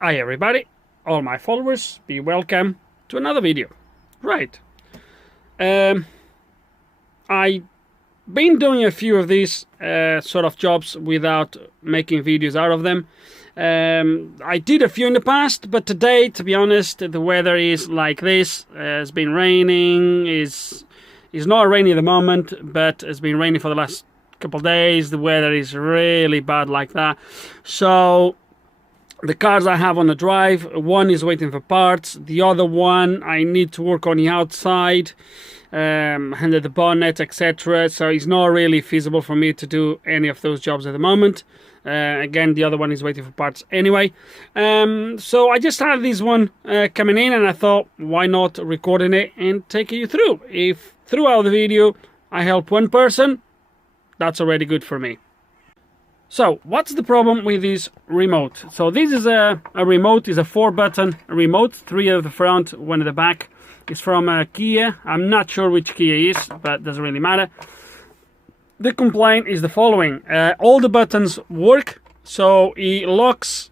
Hi everybody, all my followers, be welcome to another video. Right, I've been doing a few of these sort of jobs without making videos out of them. I did a few in the past, but today, to be honest, the weather is like this. It's been raining, it's not rainy at the moment, but it's been raining for the last couple of days. The weather is really bad like that. So the cars I have on the drive, one is waiting for parts, the other one I need to work on the outside, under the bonnet, etc. So it's not really feasible for me to do any of those jobs at the moment. Again, the other one is waiting for parts anyway. So I just had this one coming in, and I thought, why not recording it and taking you through? If throughout the video I help one person, that's already good for me. So, what's the problem with this remote? So this is a remote, is a 4-button remote, 3 at the front, 1 at the back. It's from Kia. I'm not sure which Kia is, but doesn't really matter. The complaint is the following. All the buttons work, so it locks,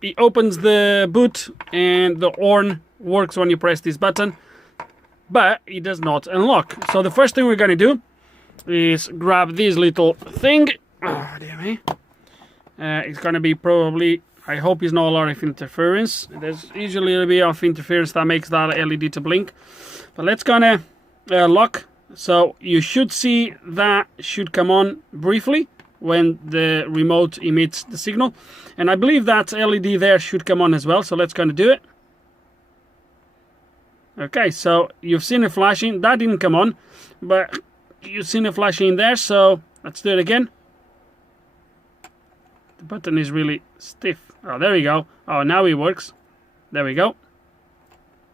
it opens the boot, and the horn works when you press this button, but it does not unlock. So the first thing we're going to do is grab this little thing. Oh, dear me. It's going to be probably, I hope it's not a lot of interference. There's usually a little bit of interference that makes that LED to blink. But let's gonna lock. So you should see that should come on briefly when the remote emits the signal. And I believe that LED there should come on as well. So let's gonna do it. Okay, so you've seen it flashing. That didn't come on, but you've seen it flashing there. So let's do it again. The button is really stiff. Oh, there we go. Oh, now it works. There we go.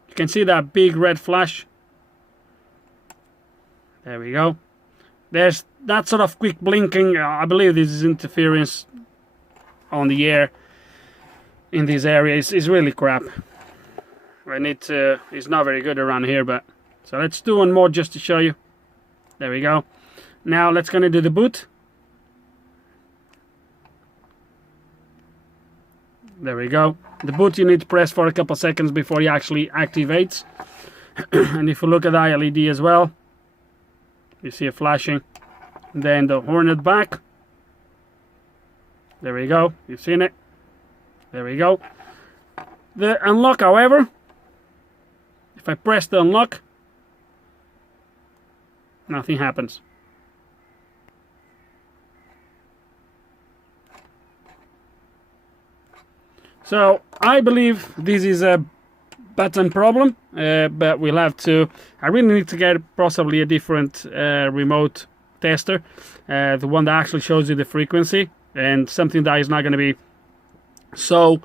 You can see that big red flash. There we go. There's that sort of quick blinking. I believe this is interference on the air in this area. It's really crap. I need to, it's not very good around here, but so let's do one more just to show you. There we go. Now let's gonna do the boot. There we go. The boot you need to press for a couple of seconds before it actually activates. And if you look at the LED as well, you see it flashing. Then the horn at the back. There we go. You've seen it. There we go. The unlock, however, if I press the unlock, nothing happens. So I believe this is a button problem, but we'll have to, I really need to get possibly a different remote tester, the one that actually shows you the frequency, and something that is not going to be so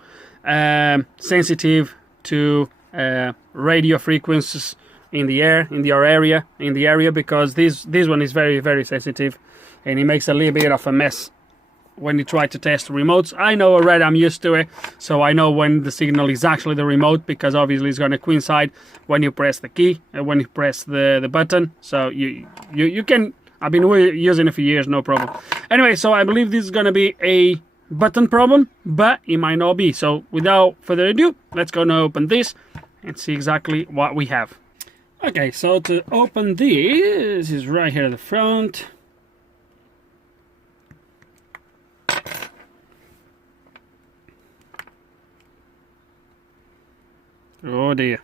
sensitive to radio frequencies in the air, in your area, because this one is very, very sensitive, and it makes a little bit of a mess when you try to test remotes. I know already, I'm used to it, so I know when the signal is actually the remote, because obviously it's going to coincide when you press the key and when you press the button. So you can, I've been using it for years, no problem. Anyway, so I believe this is going to be a button problem, but it might not be. So without further ado, let's go and open this and see exactly what we have. Okay, so to open this is right here at the front. Oh dear.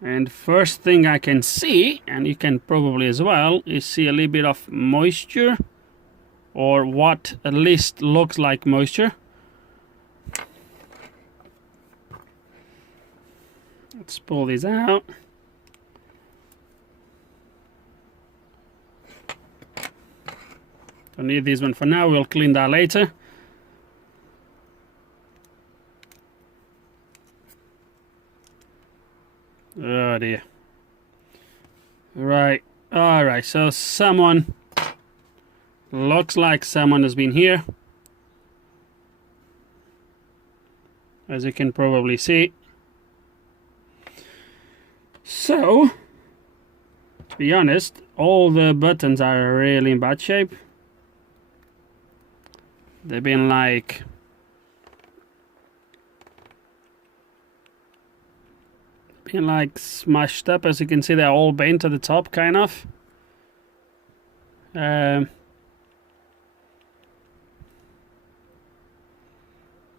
And first thing I can see, and you can probably as well, is see a little bit of moisture, or what at least looks like moisture. Let's pull this out. Don't need this one for now, we'll clean that later. Oh dear. Right, alright, so someone, looks like someone has been here, as you can probably see. So, to be honest, all the buttons are really in bad shape. They've been like been like smashed up. As you can see, they're all bent at the top, kind of.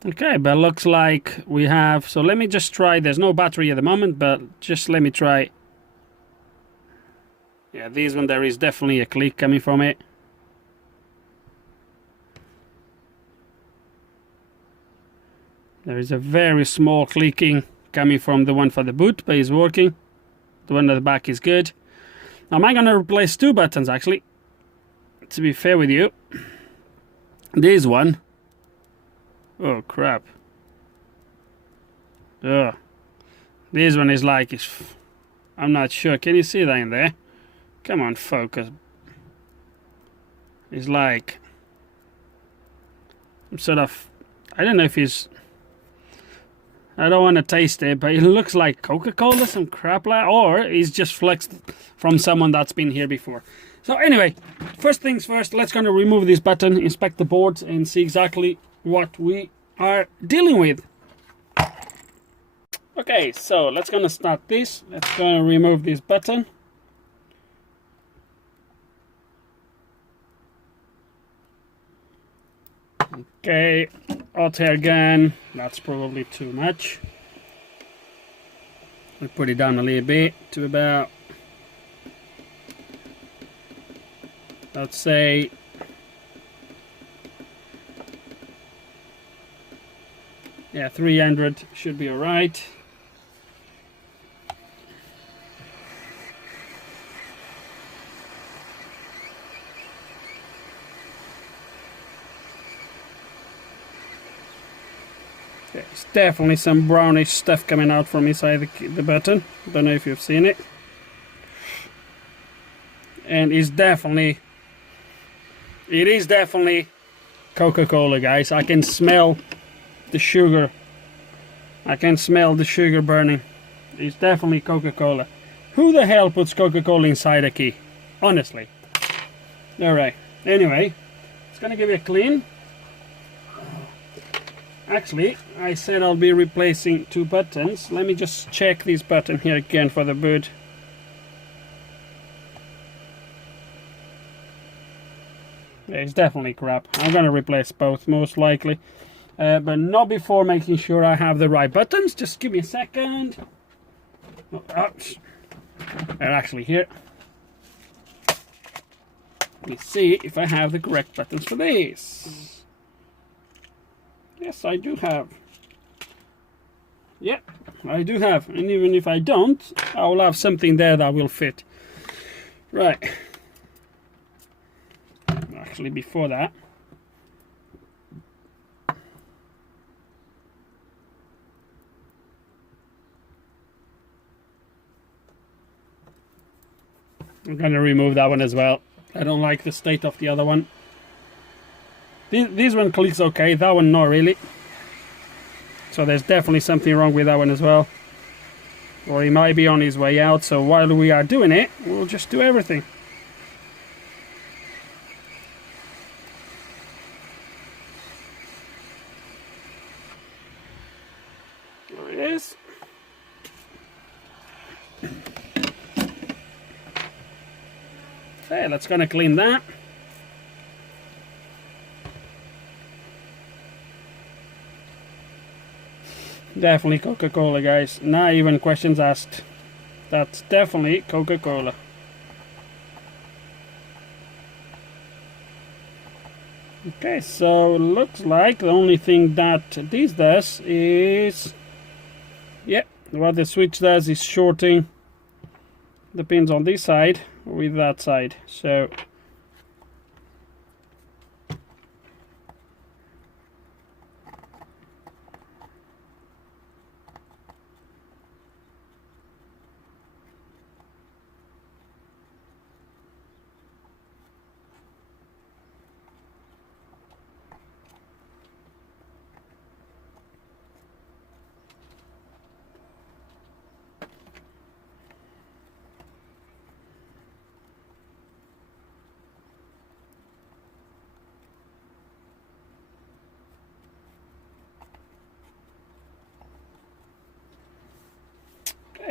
Okay, but looks like we have, so let me just try, there's no battery at the moment, but just let me try. Yeah, this one, there is definitely a click coming from it. There is a very small clicking coming from the one for the boot, but it's working. The one at the back is good. Now, am I going to replace two buttons, actually? To be fair with you. This one. Oh, crap. Ugh. This one is like, I'm not sure. Can you see that in there? Come on, focus. It's like, sort of, I don't know if it's, I don't want to taste it, but it looks like Coca-Cola, some crap like, or it's just flexed from someone that's been here before. So anyway, first things first, let's gonna remove this button, inspect the board, and see exactly what we are dealing with. Okay, so let's gonna start this. Let's gonna remove this button. Okay, hot air gun, that's probably too much. We'll put it down a little bit to about, let's say, yeah, 300 should be alright. There's definitely some brownish stuff coming out from inside the button. Don't know if you've seen it. And it is definitely Coca-Cola, guys. I can smell the sugar. I can smell the sugar burning. It's definitely Coca-Cola. Who the hell puts Coca-Cola inside a key? Honestly. Alright. Anyway, it's gonna give you a clean. Actually, I said I'll be replacing two buttons. Let me just check this button here again for the boot. Yeah, it's definitely crap. I'm gonna replace both most likely. But not before making sure I have the right buttons. Just give me a second. Oh, they're actually here. Let me see if I have the correct buttons for this. Yes, I do have. Yeah, I do have. And even if I don't, I will have something there that will fit. Right. Actually, before that, I'm going to remove that one as well. I don't like the state of the other one. This one clicks okay, that one not really. So there's definitely something wrong with that one as well. Or he might be on his way out, so while we are doing it, we'll just do everything. There it is. Okay, let's gonna clean that. Definitely Coca-Cola, guys. Not even questions asked. That's definitely Coca-Cola. Okay, so looks like the only thing that this does is, yeah, what the switch does is shorting the pins on this side with that side. So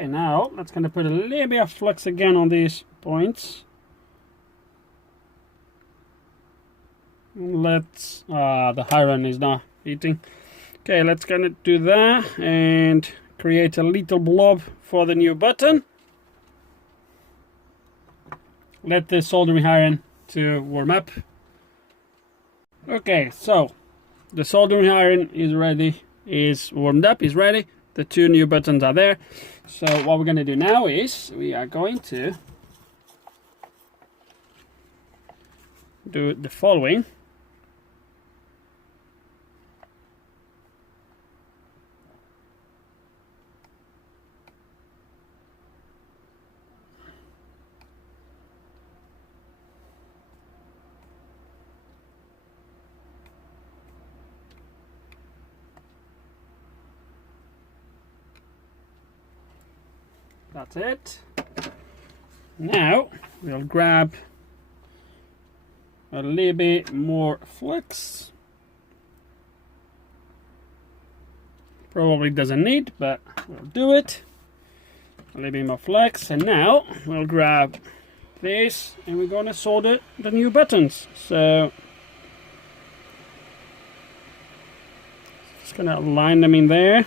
Okay, now let's gonna put a little bit of flux again on these points. Let's the iron is not heating. Okay, let's gonna do that and create a little blob for the new button. Let the soldering iron to warm up. Okay, so the soldering iron is ready, is warmed up, is ready. The two new buttons are there. So what we're gonna do now is we are going to do the following. That's it. Now we'll grab a little bit more flux. Probably doesn't need, but we'll do it. A little bit more flux, and now we'll grab this and we're gonna solder the new buttons. So just gonna align them in there.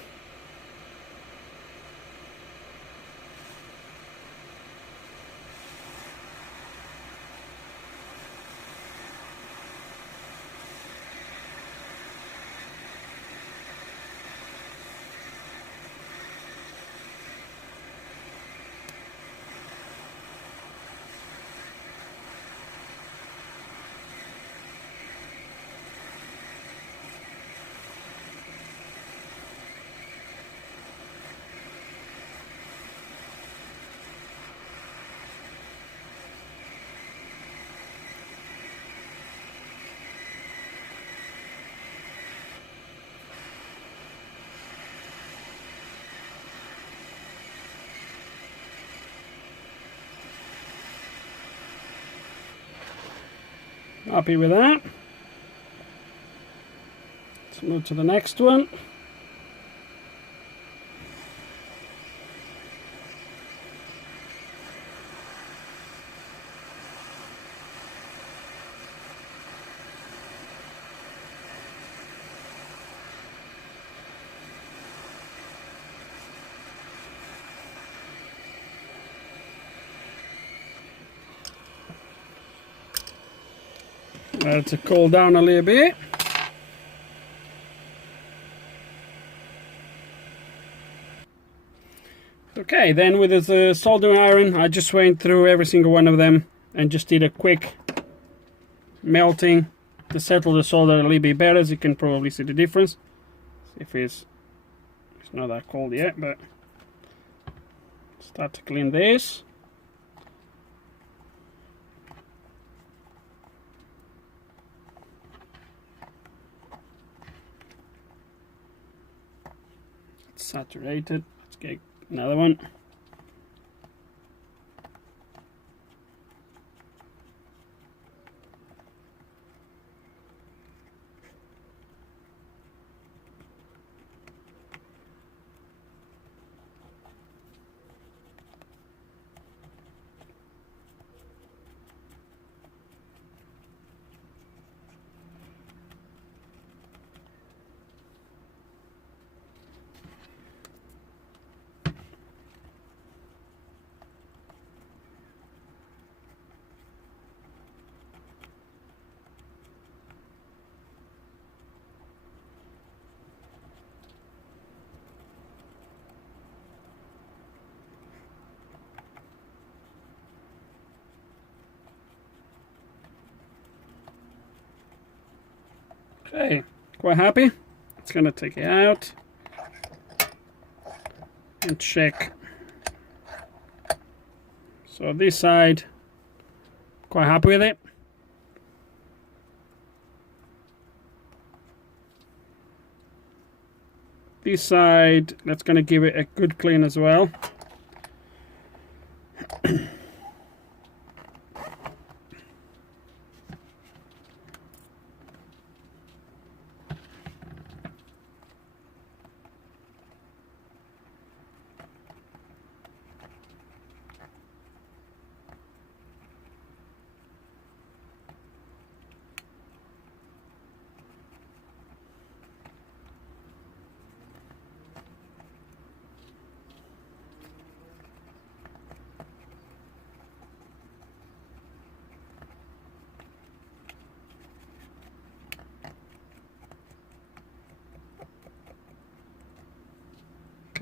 Happy with that. Let's move to the next one. Let it cool down a little bit. Okay, then with this soldering iron, I just went through every single one of them and just did a quick melting to settle the solder a little bit better. As you can probably see the difference. If it's not that cold yet, but start to clean this. Saturated. Let's get another one. Okay, quite happy. It's gonna take it out and check. So this side, quite happy with it. This side, that's gonna give it a good clean as well.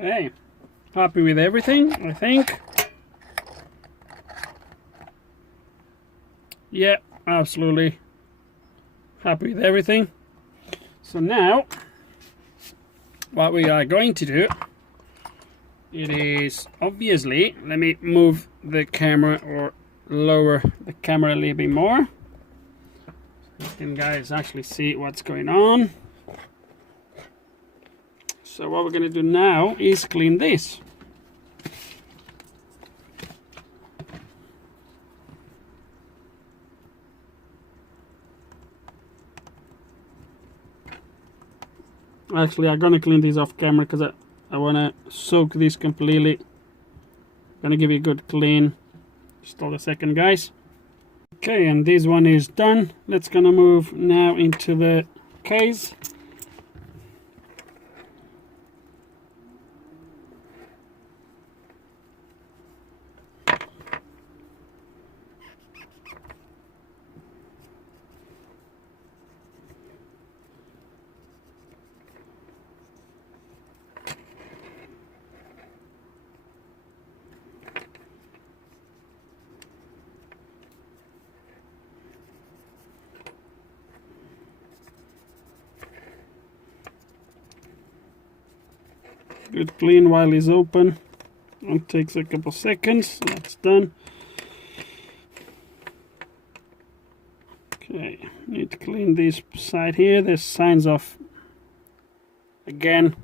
Okay, happy with everything, I think. Yeah, absolutely happy with everything. So now, what we are going to do, it is obviously, let me move the camera or lower the camera a little bit more, so you can guys actually see what's going on. So what we're going to do now is clean this. Actually, I'm going to clean these off camera because I want to soak this completely. Going to give it a good clean. Just hold a second, guys. Okay, and this one is done. Let's gonna move now into the case. Good clean while it's open. It takes a couple seconds. That's done. Okay, need to clean this side here. There's signs of, again,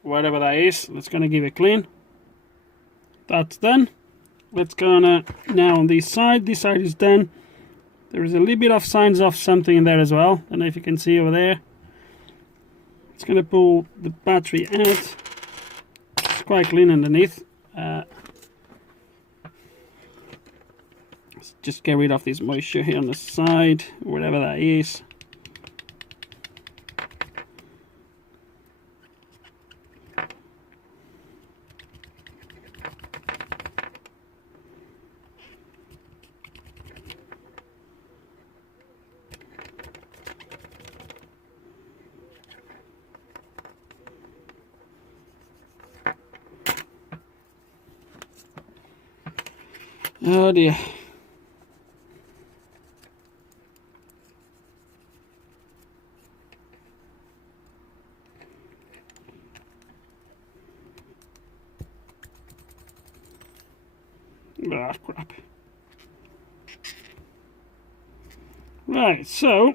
whatever that is. Let's gonna give it a clean. That's done. Let's gonna now on this side. This side is done. There is a little bit of signs of something in there as well. I don't know if you can see over there. It's gonna pull the battery out. It's quite clean underneath. Let's just get rid of this moisture here on the side, whatever that is. Oh dear. Ah, crap. Right, so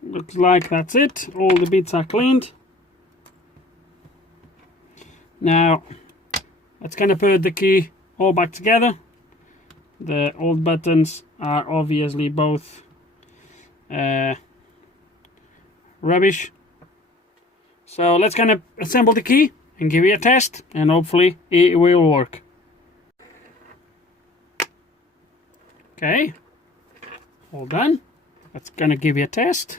looks like that's it. All the bits are cleaned. Now, let's kind of put the key all back together. The old buttons are obviously both rubbish. So let's kind of assemble the key and give it a test, and hopefully it will work. Okay, all done. Let's gonna give it a test.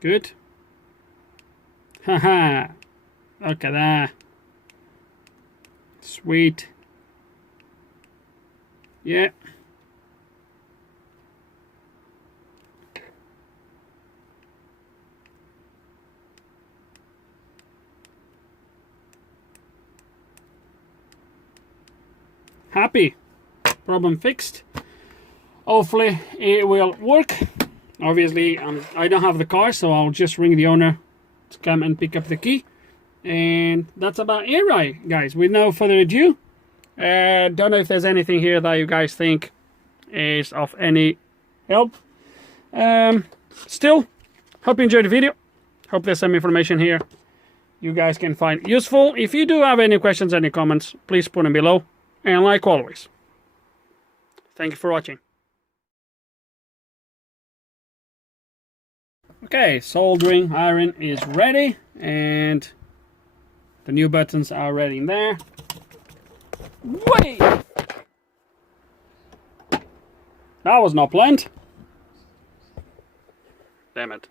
Good. Haha. Look at that. Sweet. Yeah. Happy. Problem fixed. Hopefully it will work. Obviously, I don't have the car, so I'll just ring the owner to come and pick up the key. And that's about it, right, guys? With no further ado, don't know if there's anything here that you guys think is of any help. Still, hope you enjoyed the video. Hope there's some information here you guys can find useful. If you do have any questions, any comments, please put them below. And like always, thank you for watching. Okay, soldering iron is ready, and the new buttons are ready in there. Wait! That was not planned. Damn it.